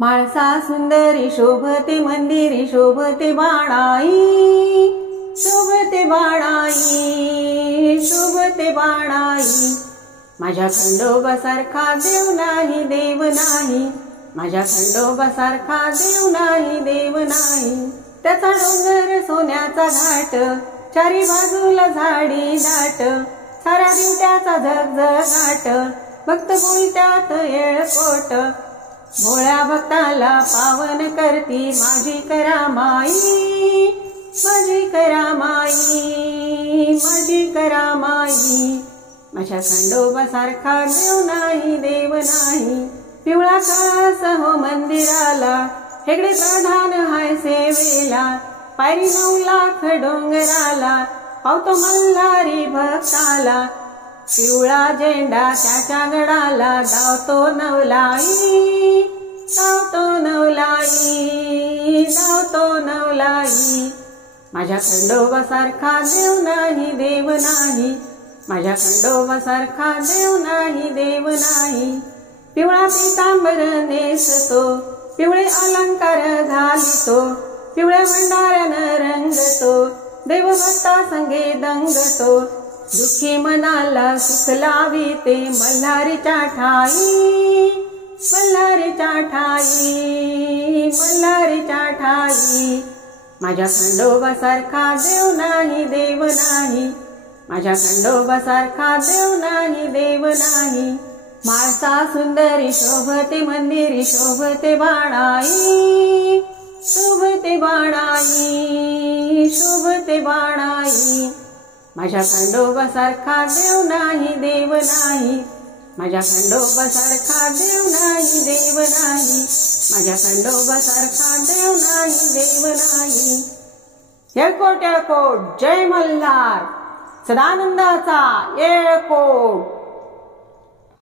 माळसा सुंदरी शोभते मंदिरी शोभते बाणाई शोभते बाणाई शोभते बाणाई। माझ्या खंडोबासारखा देव नाही देव नाही, माझ्या खंडोबासारखा देव नाही देव नाही। त्याचा डोंगर सोन्याचा घाट, चारी बाजूला झाडी दाट, सारा दिवट्याचा झगझगाट, भक्त बोलत्यात येळकोट। भोळ्या भक्ताला पावन करती माझी करामाई, माझी करामाई, माझी करामाई। माझ्या खंडोबासारखा देव नाही देव नाही। पिवळा कास हो मंदिराला, हेगडे प्रधान हाय सेवेला, पायरी 9 लाख डोंगराला, पावतो मल्हारी भक्ताला। पिवळा झेंडा त्याच्या गडाला, धावतो नवलाई, धावतो नवलाई, धावतो नवलाई। माझ्या खंडोबासारखा देव नाही देव नाही, माझ्या खंडोबासारखा देव नाही देव नाही। पिवळा पितांबर नेसतो, पिवळे अलंकार घालितो, पिवळ्या भंडाऱ्यानं रंगतो, देवभक्ता संगे दंगतो। दुःखी मनाला सुख लाविते मल्हारीच्या ठाई, मल्हारीच्या ठाई, मल्हारीच्या ठाई। माझ्या खंडोबासारखा देव नाही देव नाही, माझ्या खंडोबासारखा देव नाही देव नाही। माळसा सुंदरी शोभते मंदिरी शोभते बाणाई शोभते बाणाई शोभते बाणाई। माझ्या खंडोबासारखा देव नाही देव नाही, माझ्या खंडोबासारखा देव नाही देव नाही, माझ्या खंडोबासारखा देव नाही देव नाही। येळकोट येळकोट जय मल्हार, सदानंदाचा येळकोट।